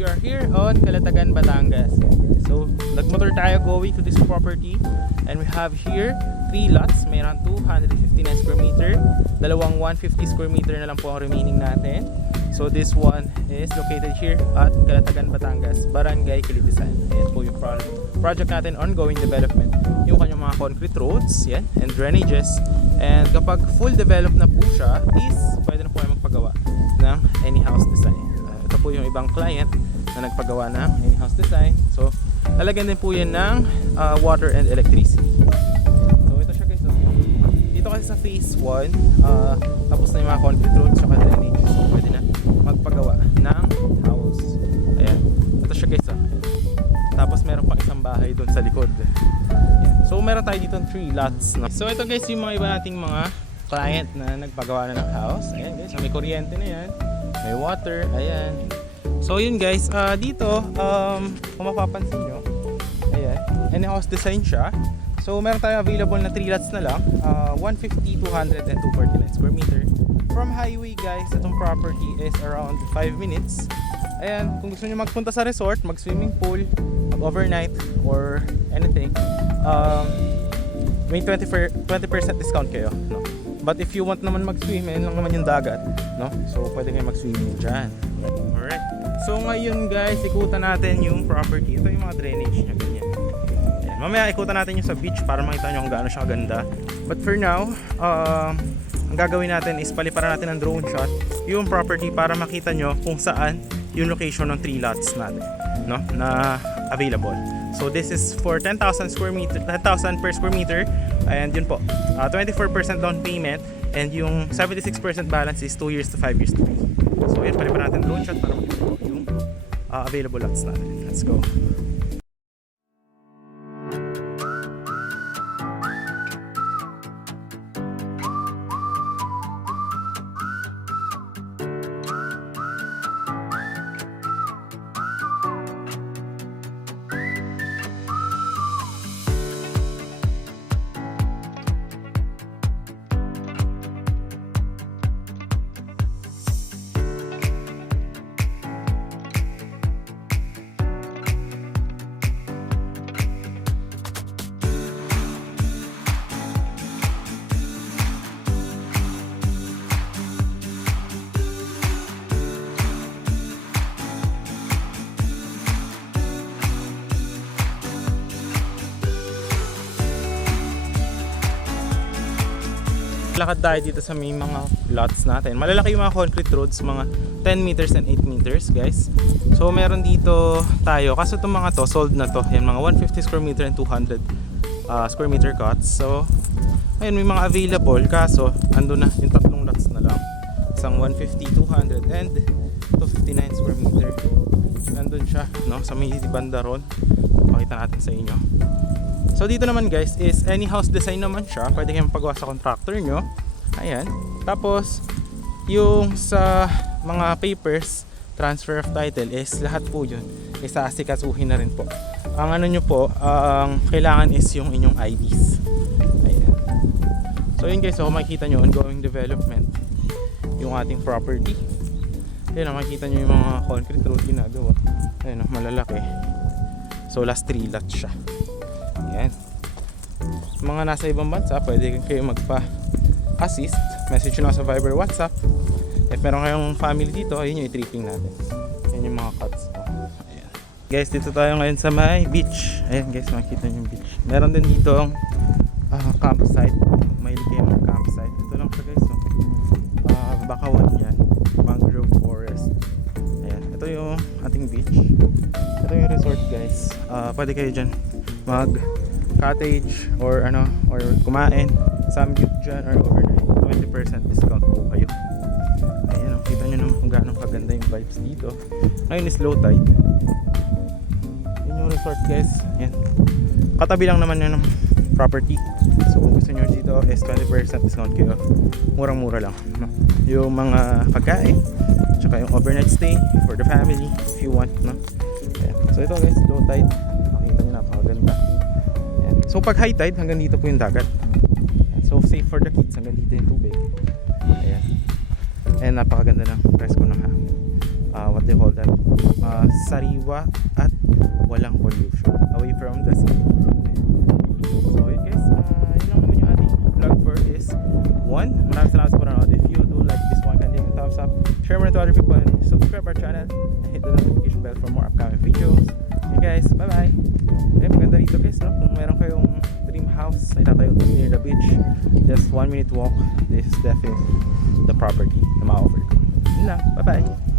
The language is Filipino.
we are here on Calatagan, Batangas. So, nagmotor tayo going to this property and we have here 3 lots. Mayroon 259 square meter. Dalawang 150 square meter na lang po ang remaining natin. So, this one is located here at Calatagan, Batangas, Barangay Kilitisan. Ayan po yung project natin, ongoing development. Yung kanyang mga concrete roads, yan, and drainages. And kapag full developed na po siya, is pwede na po kayo magpagawa ng any house design. Ito po yung ibang client na nagpagawa ng any house design. So, lalagyan din po yan ng water and electricity. So, ito siya guys. Dito kasi sa phase 1, tapos na yung mga concrete roads at drainage. So, pwede na magpagawa ng house. Ayan. Ito siya guys. Tapos meron pang isang bahay doon sa likod. Ayan. So, meron tayo dito 3 lots. No? So, ito guys yung mga iba nating mga client na nagpagawa na ng house. Ayan guys. May kuryente na yan. May water. Ayan. So, yun guys. Dito, kung mapapansin nyo, ayan. Any house design siya. So, meron tayo available na 3 lots na lang. 150, 200, and 249 square meter. From highway guys, itong property is around 5 minutes. Ayan, kung gusto niyo magpunta sa resort, mag-swimming pool, mag-overnight, or anything, may 20% discount kayo, no? But if you want naman mag-swim, yun lang naman yung dagat, no? So, pwede kayo mag-swimming dyan. Alright. So, ngayon guys, ikutan natin yung property. Ito yung mga drainage niya, ganyan. Ayan. Mamaya ikutan natin yung sa beach para makita nyo kung gaano siya ganda. But for now, ang gagawin natin is paliparan natin ng drone shot yung property para makita nyo kung saan yung location ng 3 lots natin, no, na available. So this is for 10,000 square meter, 10,000 per square meter, and yun po, 24% down payment, and yung 76% balance is 2 years to 5 years to pay. So yun, paliparan natin drone shot para makita yung available lots natin. Let's go. Lakad tayo dito sa may mga lots natin. Malalaki yung mga concrete roads, mga 10 meters and 8 meters guys. So meron dito tayo, kaso itong mga to sold na to, yan mga 150 square meter and 200 square meter cuts. So ayun, may mga available, kaso ando na yung tatlong lots na lang, isang 150, 200 and 259 square meter. Nandun siya, no, sa may banda ron. Pakita natin sa inyo. So dito naman guys is any house design naman siya. Pwede kayong pagawa sa contractor nyo. Ayan. Tapos yung sa mga papers, transfer of title is lahat po yun isaasikasuhin na rin po. Ang ano nyo po, ang kailangan is yung inyong IDs. Ayan. So yun guys, so kung makikita nyo, ongoing development yung ating property. Ayan, makikita nyo yung mga concrete road ginagawa. Ayan, malalaki. So last 3 lots siya. Ayan. Mga nasa ibang bansa, pwede kayo magpa-assist. Message nyo sa Viber, WhatsApp. If meron kayong family dito, ayun yung i-tripping natin. Ayan yung mga cuts. Ayan. Guys, dito tayo ngayon sa may beach. Ayan guys, makikita nyo yung beach. Meron din dito ang campsite. Mahilig kayo mga campsite. Ito lang siya guys. Bakawan yan. Mangrove forest. Ayan. Ito yung ating beach. Ito yung resort guys. Pwede kayo dyan mag cottage or ano, or kumain, samgyup dyan or overnight. 20% discount po kayo. Ayan, kita nyo naman kung gaano kaganda yung vibes dito. Ngayon is low tide. Yun yung resort guys. Ayan. Katabi lang naman yun ng property. So kung gusto nyo dito is 20% discount kayo. Murang-mura lang, no? Yung mga pagkain, tsaka yung overnight stay for the family if you want, no? Ayan. So ito guys, low tide. Napakaganda. Ayan. So pag high tide, hanggang dito po yung dagat. Ayan. So safe for the kids, hanggang dito yung tubig. Ayan. And napakaganda ng presko ng what they call that, sariwa at walang pollution, away from the city. So yun guys, yun lang naman yung ating vlog for this one. Maraming salamat sa panonood. If you do like this one, can leave a thumbs up, share mo na to other people, and subscribe our channel and hit the notification bell for more upcoming videos. Okay guys, bye bye. Maganda rito guys, no? Kung meron kayong dream house na itatayo near the beach, just 1 minute walk, this is definitely the property na ma-offer ko. Yun lang, bye bye.